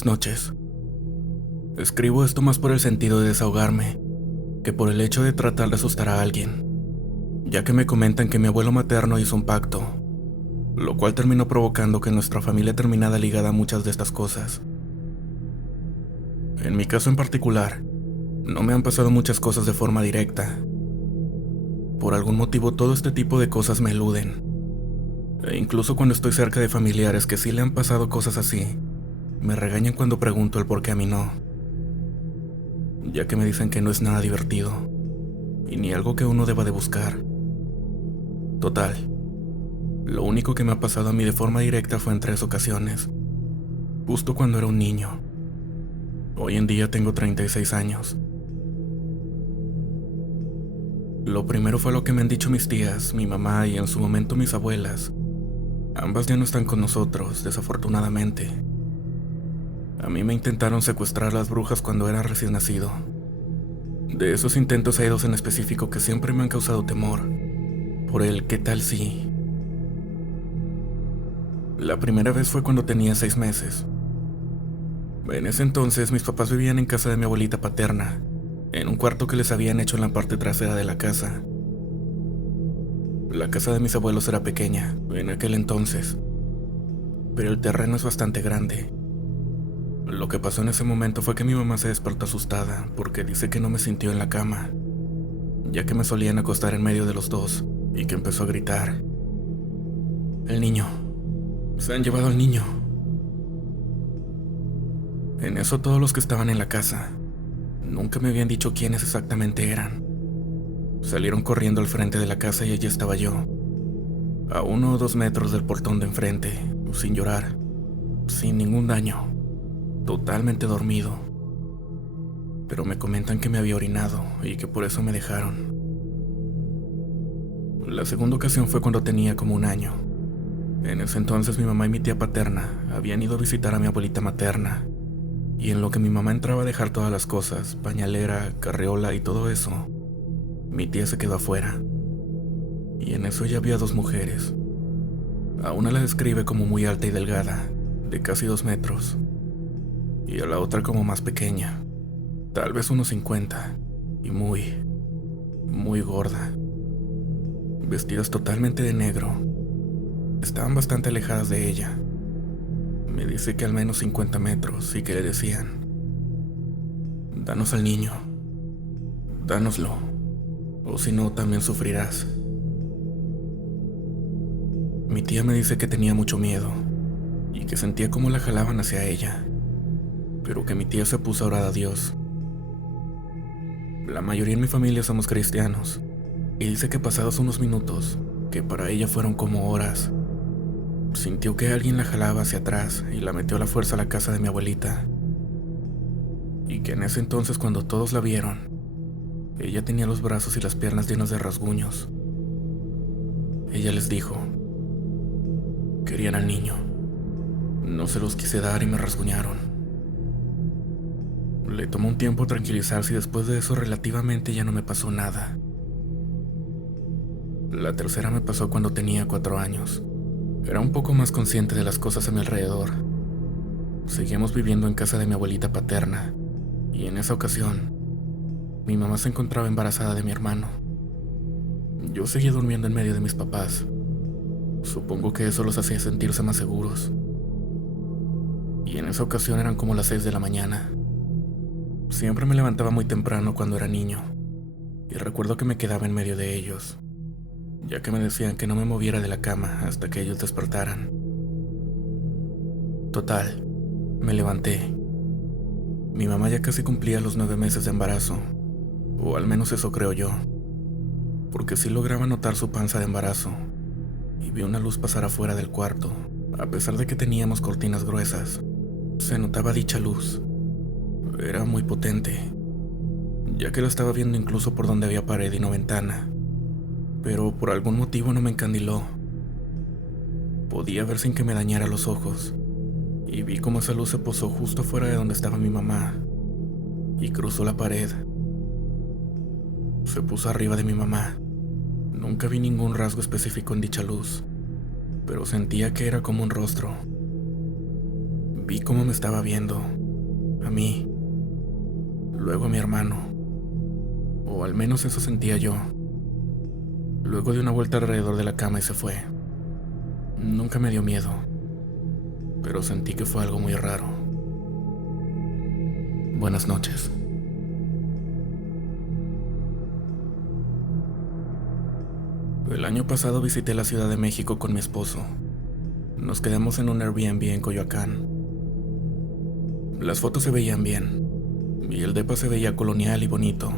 Buenas noches. Escribo esto más por el sentido de desahogarme que por el hecho de tratar de asustar a alguien, ya que me comentan que mi abuelo materno hizo un pacto, lo cual terminó provocando que nuestra familia terminara ligada a muchas de estas cosas. En mi caso en particular, no me han pasado muchas cosas de forma directa. Por algún motivo todo este tipo de cosas me eluden. E incluso cuando estoy cerca de familiares que sí le han pasado cosas así, me regañan cuando pregunto el por qué a mí no, ya que me dicen que no es nada divertido, y ni algo que uno deba de buscar. Total, lo único que me ha pasado a mí de forma directa fue en 3 ocasiones, justo cuando era un niño. Hoy en día tengo 36 años. Lo primero fue lo que me han dicho mis tías, mi mamá y en su momento mis abuelas. Ambas ya no están con nosotros, desafortunadamente. A mí me intentaron secuestrar las brujas cuando era recién nacido. De esos intentos hay 2 en específico que siempre me han causado temor. Por el ¿qué tal si? La primera vez fue cuando tenía 6 meses. En ese entonces mis papás vivían en casa de mi abuelita paterna, en un cuarto que les habían hecho en la parte trasera de la casa. La casa de mis abuelos era pequeña, en aquel entonces, pero el terreno es bastante grande. Lo que pasó en ese momento fue que mi mamá se despertó asustada porque dice que no me sintió en la cama, ya que me solían acostar en medio de los dos, y que empezó a gritar: "El niño, se han llevado al niño". En eso todos los que estaban en la casa, nunca me habían dicho quiénes exactamente eran, salieron corriendo al frente de la casa y allí estaba yo, a 1 o 2 metros del portón de enfrente, sin llorar, sin ningún daño, totalmente dormido. Pero me comentan que me había orinado y que por eso me dejaron. La segunda ocasión fue cuando tenía como 1 año. En ese entonces mi mamá y mi tía paterna habían ido a visitar a mi abuelita materna, y en lo que mi mamá entraba a dejar todas las cosas, pañalera, carriola y todo eso, mi tía se quedó afuera. Y en eso ya había 2 mujeres. A una la describe como muy alta y delgada, de casi 2 metros, y a la otra como más pequeña, tal vez unos 50, y muy gorda. Vestidas totalmente de negro. Estaban bastante alejadas de ella. Me dice que al menos 50 metros y que le decían: "Danos al niño, dánoslo, o si no también sufrirás". Mi tía me dice que tenía mucho miedo y que sentía como la jalaban hacia ella, pero que mi tía se puso a orar a Dios. La mayoría en mi familia somos cristianos, y dice que pasados unos minutos, que para ella fueron como horas, sintió que alguien la jalaba hacia atrás y la metió a la fuerza a la casa de mi abuelita. Y que en ese entonces, cuando todos la vieron, ella tenía los brazos y las piernas llenos de rasguños. Ella les dijo: "Querían al niño. No se los quise dar y me rasguñaron". Le tomó un tiempo tranquilizarse y después de eso relativamente ya no me pasó nada. La tercera me pasó cuando tenía 4 años. Era un poco más consciente de las cosas a mi alrededor. Seguíamos viviendo en casa de mi abuelita paterna, y en esa ocasión, mi mamá se encontraba embarazada de mi hermano. Yo seguía durmiendo en medio de mis papás. Supongo que eso los hacía sentirse más seguros. Y en esa ocasión eran como las 6 de la mañana. Siempre me levantaba muy temprano cuando era niño, y recuerdo que me quedaba en medio de ellos, ya que me decían que no me moviera de la cama hasta que ellos despertaran. Total, me levanté. Mi mamá ya casi cumplía los 9 meses de embarazo, o al menos eso creo yo, porque sí lograba notar su panza de embarazo, y vi una luz pasar afuera del cuarto. A pesar de que teníamos cortinas gruesas, se notaba dicha luz. Era muy potente, ya que la estaba viendo incluso por donde había pared y no ventana, pero por algún motivo no me encandiló. Podía ver sin que me dañara los ojos, y vi cómo esa luz se posó justo fuera de donde estaba mi mamá, y cruzó la pared. Se puso arriba de mi mamá. Nunca vi ningún rasgo específico en dicha luz, pero sentía que era como un rostro. Vi cómo me estaba viendo, a mí, luego a mi hermano, o al menos eso sentía yo. Luego dio una vuelta alrededor de la cama y se fue. Nunca me dio miedo, pero sentí que fue algo muy raro. Buenas noches. El año pasado visité la Ciudad de México con mi esposo. Nos quedamos en un Airbnb en Coyoacán. Las fotos se veían bien, y el depa se veía colonial y bonito,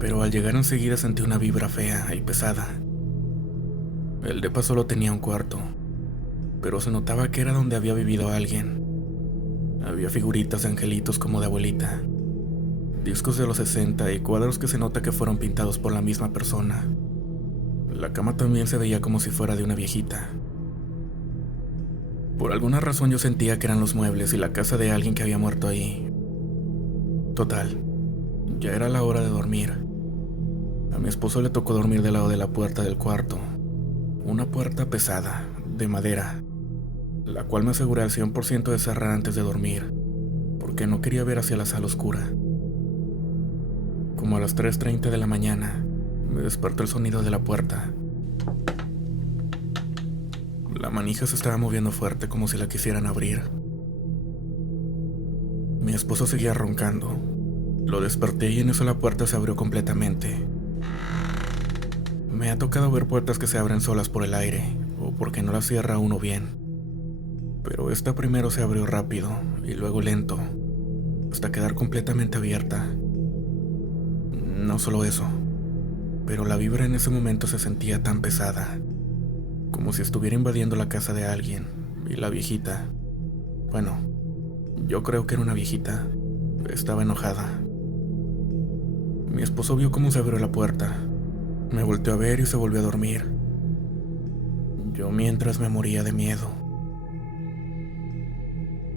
pero al llegar enseguida sentí una vibra fea y pesada. El depa solo tenía un cuarto, pero se notaba que era donde había vivido alguien. Había figuritas de angelitos como de abuelita, discos de los 60 y cuadros que se nota que fueron pintados por la misma persona. La cama también se veía como si fuera de una viejita. Por alguna razón yo sentía que eran los muebles y la casa de alguien que había muerto ahí. Total, ya era la hora de dormir. A mi esposo le tocó dormir del lado de la puerta del cuarto. Una puerta pesada, de madera, la cual me aseguré al 100% de cerrar antes de dormir, porque no quería ver hacia la sala oscura. Como a las 3:30 de la mañana, me despertó el sonido de la puerta. La manija se estaba moviendo fuerte como si la quisieran abrir. Mi esposo seguía roncando. Lo desperté y en eso la puerta se abrió completamente. Me ha tocado ver puertas que se abren solas por el aire, o porque no las cierra uno bien. Pero esta primero se abrió rápido, y luego lento, hasta quedar completamente abierta. No solo eso, pero la vibra en ese momento se sentía tan pesada, como si estuviera invadiendo la casa de alguien, y la viejita, bueno, yo creo que era una viejita, estaba enojada. Mi esposo vio cómo se abrió la puerta, me volteó a ver y se volvió a dormir. Yo mientras me moría de miedo.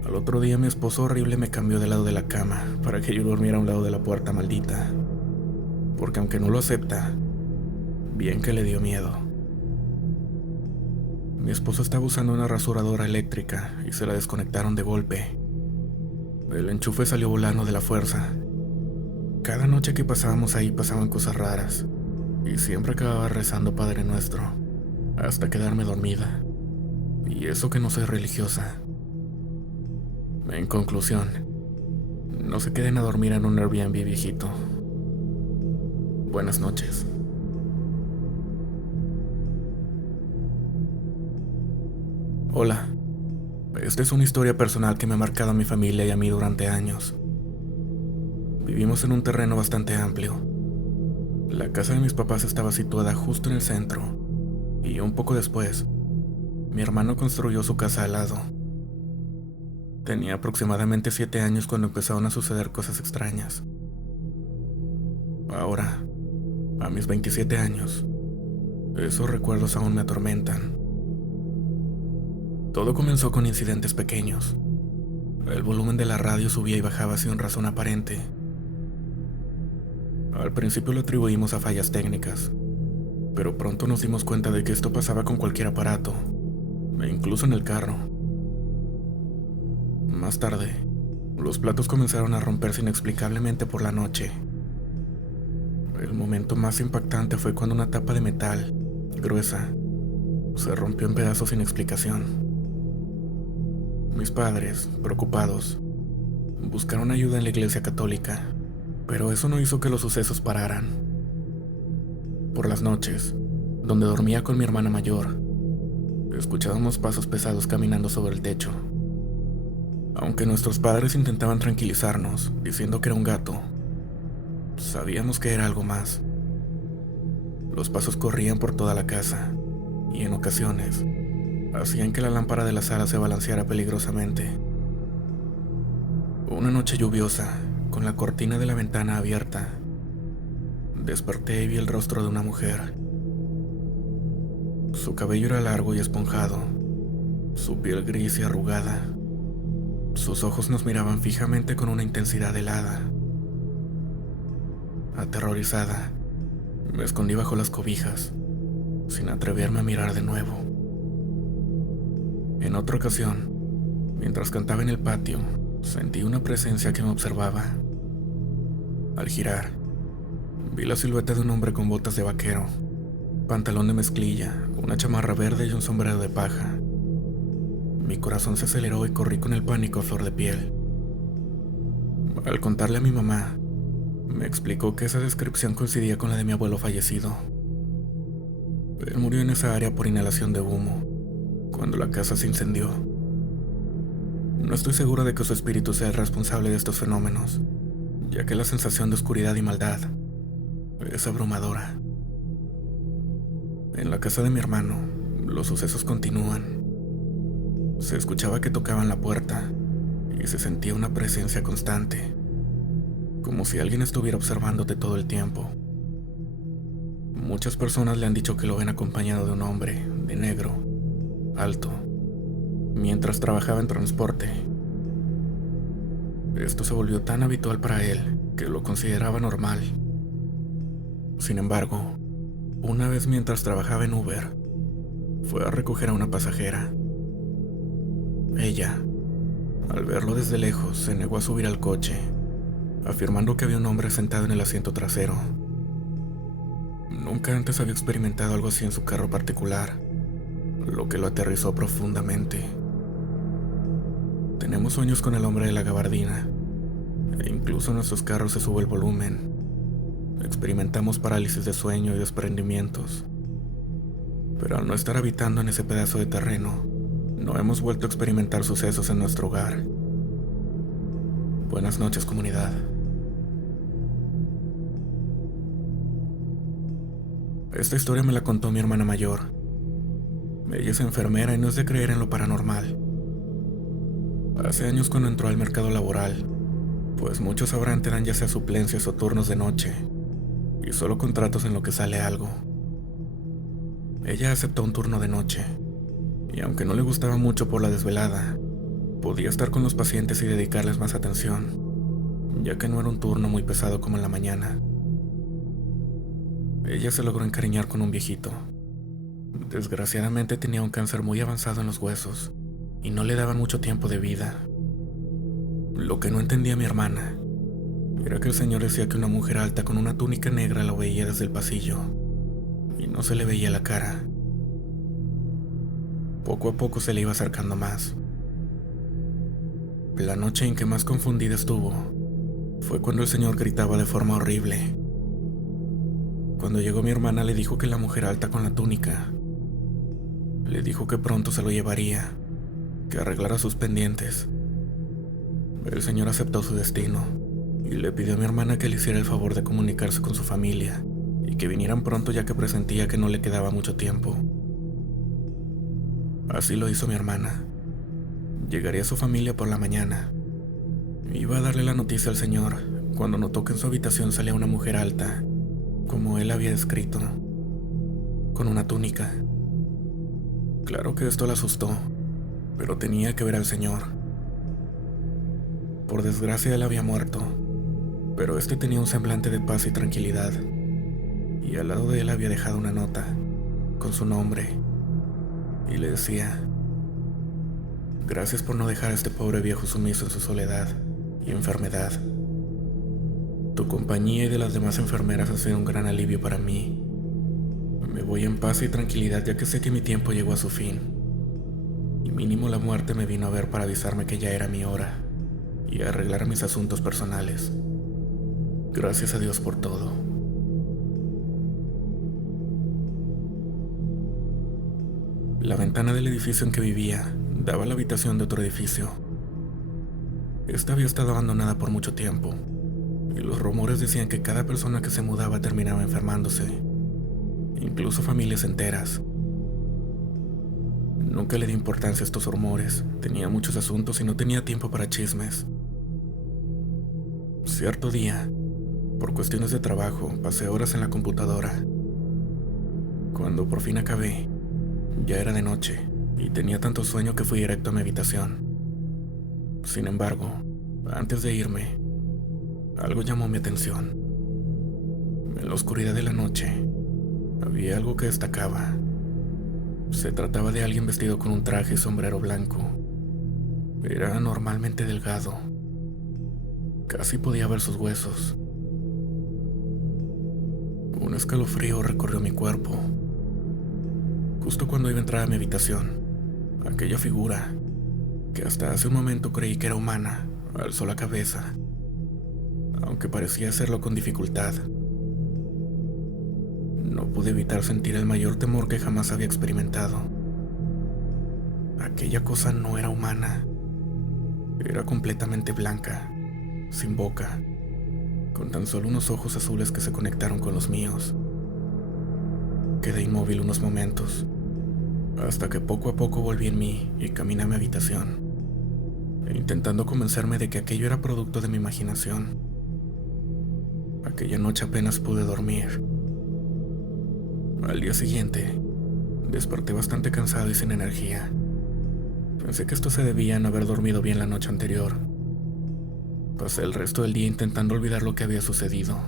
Al otro día mi esposo horrible me cambió del lado de la cama para que yo durmiera a un lado de la puerta maldita, porque aunque no lo acepta, bien que le dio miedo. Mi esposo estaba usando una rasuradora eléctrica y se la desconectaron de golpe. El enchufe salió volando de la fuerza. Cada noche que pasábamos ahí pasaban cosas raras, y siempre acababa rezando Padre Nuestro, hasta quedarme dormida. Y eso que no soy religiosa. En conclusión, no se queden a dormir en un Airbnb viejito. Buenas noches. Hola, esta es una historia personal que me ha marcado a mi familia y a mí durante años. Vivimos en un terreno bastante amplio. La casa de mis papás estaba situada justo en el centro, y un poco después, mi hermano construyó su casa al lado. Tenía aproximadamente 7 años cuando empezaron a suceder cosas extrañas. Ahora, a mis 27 años, esos recuerdos aún me atormentan. Todo comenzó con incidentes pequeños. El volumen de la radio subía y bajaba sin razón aparente. Al principio lo atribuimos a fallas técnicas, pero pronto nos dimos cuenta de que esto pasaba con cualquier aparato, e incluso en el carro. Más tarde, los platos comenzaron a romperse inexplicablemente por la noche. El momento más impactante fue cuando una tapa de metal, gruesa, se rompió en pedazos sin explicación. Mis padres, preocupados, buscaron ayuda en la iglesia católica, pero eso no hizo que los sucesos pararan. Por las noches, donde dormía con mi hermana mayor, escuchábamos pasos pesados caminando sobre el techo. Aunque nuestros padres intentaban tranquilizarnos, diciendo que era un gato, sabíamos que era algo más. Los pasos corrían por toda la casa, y en ocasiones, hacían que la lámpara de la sala se balanceara peligrosamente. Una noche lluviosa, con la cortina de la ventana abierta, desperté y vi el rostro de una mujer. Su cabello era largo y esponjado, su piel gris y arrugada. Sus ojos nos miraban fijamente con una intensidad helada. Aterrorizada, me escondí bajo las cobijas, sin atreverme a mirar de nuevo. En otra ocasión, Mientras cantaba en el patio, sentí una presencia que me observaba. Al girar, vi la silueta de un hombre con botas de vaquero, pantalón de mezclilla, una chamarra verde y un sombrero de paja. Mi corazón se aceleró y corrí con el pánico a flor de piel. Al contarle a mi mamá, me explicó que esa descripción coincidía con la de mi abuelo fallecido. Él murió en esa área por inhalación de humo, cuando la casa se incendió. No estoy seguro de que su espíritu sea el responsable de estos fenómenos, ya que la sensación de oscuridad y maldad es abrumadora. En la casa de mi hermano, los sucesos continúan. Se escuchaba que tocaban la puerta y se sentía una presencia constante, como si alguien estuviera observándote todo el tiempo. Muchas personas le han dicho que lo ven acompañado de un hombre, de negro, alto, mientras trabajaba en transporte. Esto se volvió tan habitual para él que lo consideraba normal. Sin embargo, una vez mientras trabajaba en Uber, fue a recoger a una pasajera. Ella, al verlo desde lejos, se negó a subir al coche, afirmando que había un hombre sentado en el asiento trasero. Nunca antes había experimentado algo así en su carro particular, lo que lo aterrizó profundamente. Tenemos sueños con el hombre de la gabardina, e incluso en nuestros carros se sube el volumen. Experimentamos parálisis de sueño y desprendimientos. Pero al no estar habitando en ese pedazo de terreno, no hemos vuelto a experimentar sucesos en nuestro hogar. Buenas noches, comunidad. Esta historia me la contó mi hermana mayor. Ella es enfermera y no es de creer en lo paranormal. Hace años, cuando entró al mercado laboral, pues muchos sabrán te dan ya sea suplencias o turnos de noche, y solo contratos en lo que sale algo. Ella aceptó un turno de noche, y aunque no le gustaba mucho por la desvelada, podía estar con los pacientes y dedicarles más atención, ya que no era un turno muy pesado como en la mañana. Ella se logró encariñar con un viejito. Desgraciadamente tenía un cáncer muy avanzado en los huesos, y no le daban mucho tiempo de vida. Lo que no entendía mi hermana era que el señor decía que una mujer alta con una túnica negra lo veía desde el pasillo, y no se le veía la cara. Poco a poco se le iba acercando más. La noche en que más confundida estuvo fue cuando el señor gritaba de forma horrible. Cuando llegó mi hermana, le dijo que la mujer alta con la túnica le dijo que pronto se lo llevaría, que arreglara sus pendientes. El señor aceptó su destino y le pidió a mi hermana que le hiciera el favor de comunicarse con su familia y que vinieran pronto, ya que presentía que no le quedaba mucho tiempo. Así lo hizo mi hermana. Llegaría su familia por la mañana. Iba a darle la noticia al señor cuando notó que en su habitación salía una mujer alta, como él había descrito, con una túnica. Claro que esto la asustó, pero tenía que ver al señor. Por desgracia, él había muerto, pero este tenía un semblante de paz y tranquilidad, y al lado de él había dejado una nota con su nombre, y le decía: gracias por no dejar a este pobre viejo sumiso en su soledad y enfermedad. Tu compañía y de las demás enfermeras ha sido un gran alivio para mí. Me voy en paz y tranquilidad, ya que sé que mi tiempo llegó a su fin, y mínimo la muerte me vino a ver para avisarme que ya era mi hora y arreglar mis asuntos personales. Gracias a Dios por todo. La ventana del edificio en que vivía daba a la habitación de otro edificio. Esta había estado abandonada por mucho tiempo, y los rumores decían que cada persona que se mudaba terminaba enfermándose, incluso familias enteras. Nunca le di importancia a estos rumores, tenía muchos asuntos y no tenía tiempo para chismes. Cierto día, por cuestiones de trabajo, pasé horas en la computadora. Cuando por fin acabé, ya era de noche y tenía tanto sueño que fui directo a mi habitación. Sin embargo, antes de irme, algo llamó mi atención. En la oscuridad de la noche, había algo que destacaba. Se trataba de alguien vestido con un traje y sombrero blanco. Era anormalmente delgado. Casi podía ver sus huesos. Un escalofrío recorrió mi cuerpo. Justo cuando iba a entrar a mi habitación, aquella figura, que hasta hace un momento creí que era humana, alzó la cabeza, aunque parecía hacerlo con dificultad. No pude evitar sentir el mayor temor que jamás había experimentado. Aquella cosa no era humana. Era completamente blanca, sin boca, con tan solo unos ojos azules que se conectaron con los míos. Quedé inmóvil unos momentos, hasta que poco a poco volví en mí y caminé a mi habitación, intentando convencerme de que aquello era producto de mi imaginación. Aquella noche apenas pude dormir. Al día siguiente, desperté bastante cansado y sin energía. Pensé que esto se debía a no haber dormido bien la noche anterior. Pasé el resto del día intentando olvidar lo que había sucedido.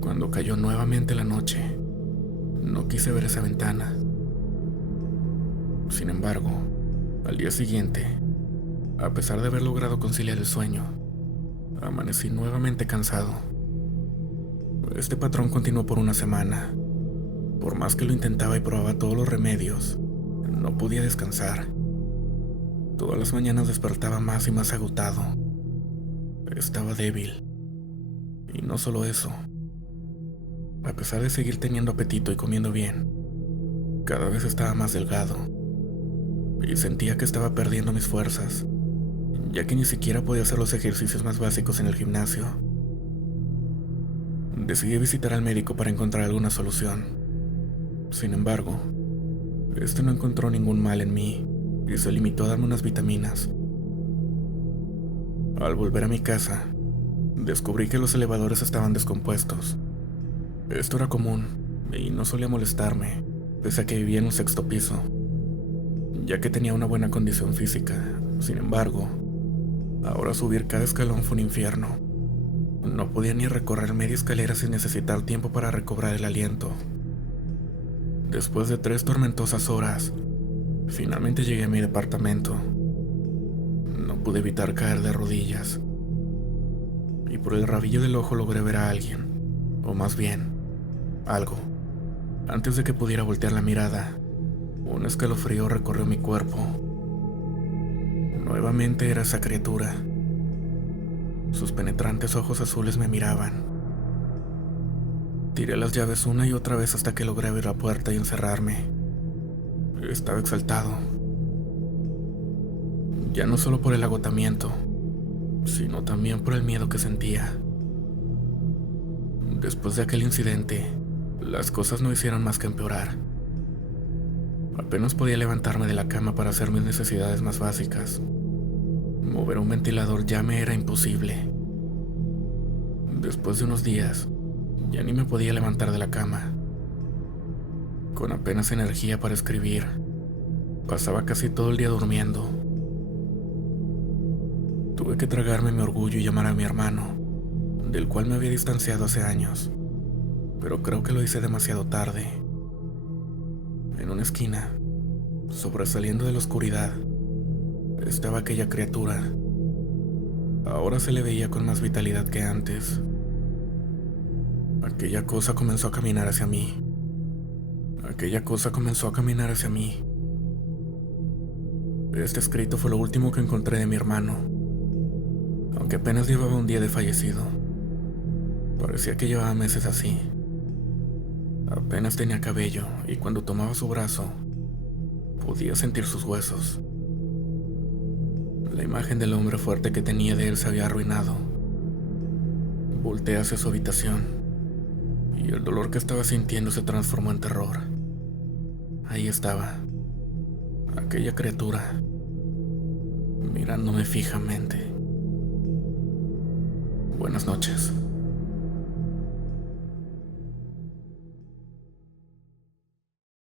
Cuando cayó nuevamente la noche, no quise ver esa ventana. Sin embargo, al día siguiente, a pesar de haber logrado conciliar el sueño, amanecí nuevamente cansado. Este patrón continuó por una semana. Por más que lo intentaba y probaba todos los remedios, no podía descansar. Todas las mañanas despertaba más y más agotado. Estaba débil. Y no solo eso. A pesar de seguir teniendo apetito y comiendo bien, cada vez estaba más delgado. Y sentía que estaba perdiendo mis fuerzas, ya que ni siquiera podía hacer los ejercicios más básicos en el gimnasio. Decidí visitar al médico para encontrar alguna solución. Sin embargo, este no encontró ningún mal en mí y se limitó a darme unas vitaminas. Al volver a mi casa, descubrí que los elevadores estaban descompuestos. Esto era común y no solía molestarme, pese a que vivía en un sexto piso, ya que tenía una buena condición física. Sin embargo, ahora subir cada escalón fue un infierno. No podía ni recorrer media escalera sin necesitar tiempo para recobrar el aliento. Después de 3 tormentosas horas, finalmente llegué a mi departamento. No pude evitar caer de rodillas. Y por el rabillo del ojo logré ver a alguien, o más bien, algo. Antes de que pudiera voltear la mirada, un escalofrío recorrió mi cuerpo. Nuevamente era esa criatura. Sus penetrantes ojos azules me miraban. Tiré las llaves una y otra vez hasta que logré abrir la puerta y encerrarme. Estaba exaltado. Ya no solo por el agotamiento, sino también por el miedo que sentía. Después de aquel incidente, las cosas no hicieron más que empeorar. Apenas podía levantarme de la cama para hacer mis necesidades más básicas. Mover un ventilador ya me era imposible. Después de unos días, ya ni me podía levantar de la cama. Con apenas energía para escribir, pasaba casi todo el día durmiendo. Tuve que tragarme mi orgullo y llamar a mi hermano, del cual me había distanciado hace años, pero creo que lo hice demasiado tarde. En una esquina, sobresaliendo de la oscuridad, estaba aquella criatura. Ahora se le veía con más vitalidad que antes. Aquella cosa comenzó a caminar hacia mí. Aquella cosa comenzó a caminar hacia mí. Este escrito fue lo último que encontré de mi hermano, aunque apenas llevaba un día de fallecido. Parecía que llevaba meses así. Apenas tenía cabello y cuando tomaba su brazo, podía sentir sus huesos. La imagen del hombre fuerte que tenía de él se había arruinado. Volteé hacia su habitación y el dolor que estaba sintiendo se transformó en terror. Ahí estaba, aquella criatura, mirándome fijamente. Buenas noches.